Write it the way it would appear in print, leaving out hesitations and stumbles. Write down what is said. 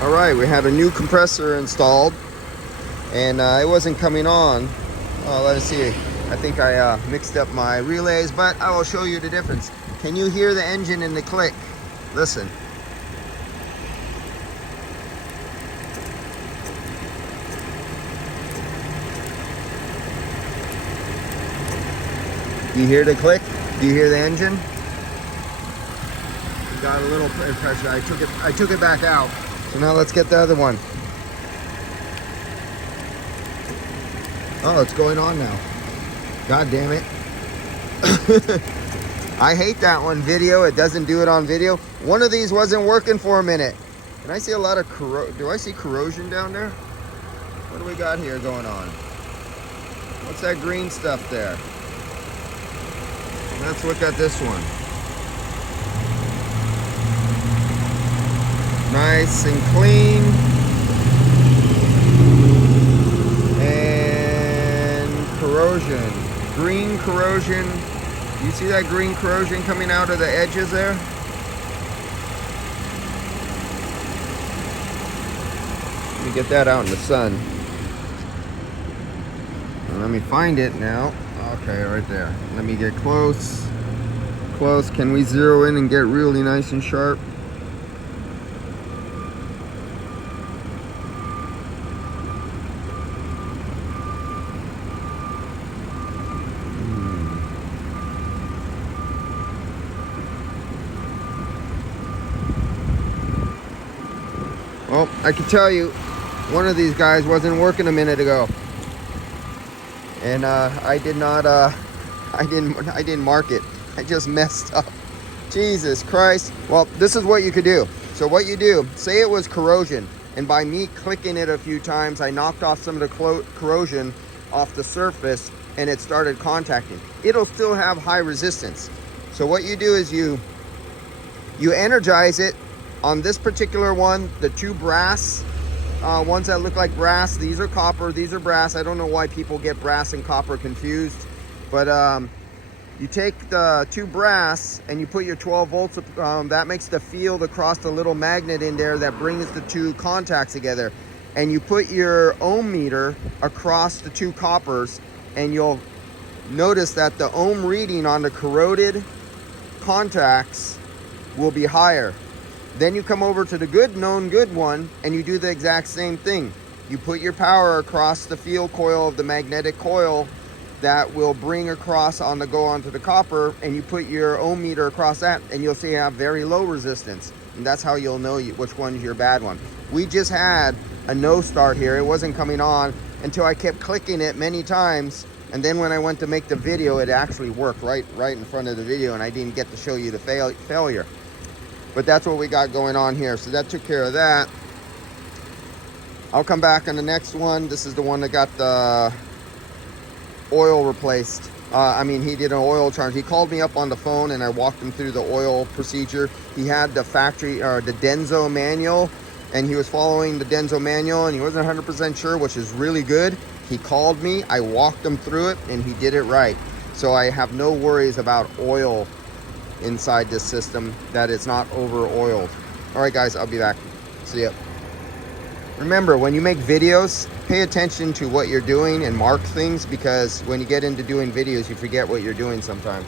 All right, we had a new compressor installed and it wasn't coming on. Let us see. I think I mixed up my relays, but I will show you the difference. Can you hear the engine in the click? Listen. Do you hear the click? Do you hear the engine? Got a little pressure. I took it back out. So now let's get the other one. Oh, it's going on now. God damn it. I hate that one video. It doesn't do it on video. One of these wasn't working for a minute. And I see a lot of do I see corrosion down there? What do we got here going on? What's that green stuff there? Let's look at this one. Nice and clean. And corrosion. Green corrosion. You see that green corrosion coming out of the edges there? Let me get that out in the sun. Let me find it now. Okay, right there. Let me get close. Close. Can we zero in and get really nice and sharp? Well, I can tell you, one of these guys wasn't working a minute ago, and I didn't mark it. I just messed up. Jesus Christ. Well, this is what you could do. So what you do, say it was corrosion, and by me clicking it a few times, I knocked off some of the corrosion off the surface, and it started contacting. It'll still have high resistance. So what you do is you energize it. On this particular one, the two brass ones that look like brass, these are copper, these are brass. I don't know why people get brass and copper confused, but you take the two brass and you put your 12 volts, that makes the field across the little magnet in there that brings the two contacts together. And you put your ohm meter across the two coppers, and you'll notice that the ohm reading on the corroded contacts will be higher. Then you come over to the good one and you do the exact same thing. You put your power across the field coil of the magnetic coil that will bring across onto the copper, and you put your ohm meter across that, and you'll see you have very low resistance. And that's how you'll know which one's your bad one. We just had a no start here. It wasn't coming on until I kept clicking it many times. And then when I went to make the video, it actually worked right in front of the video, and I didn't get to show you the failure. But that's what we got going on here. So that took care of that. I'll come back on the next one. This is the one that got the oil replaced. He did an oil change. He called me up on the phone and I walked him through the oil procedure. He had the factory or the Denso manual, and he was following the Denso manual, and he wasn't 100% sure, which is really good. He called me, I walked him through it, and he did it right. So I have no worries about oil inside this system, that it's not over oiled. All right guys, I'll be back. See ya. Remember, when you make videos, pay attention to what you're doing and mark things, because when you get into doing videos, you forget what you're doing sometimes.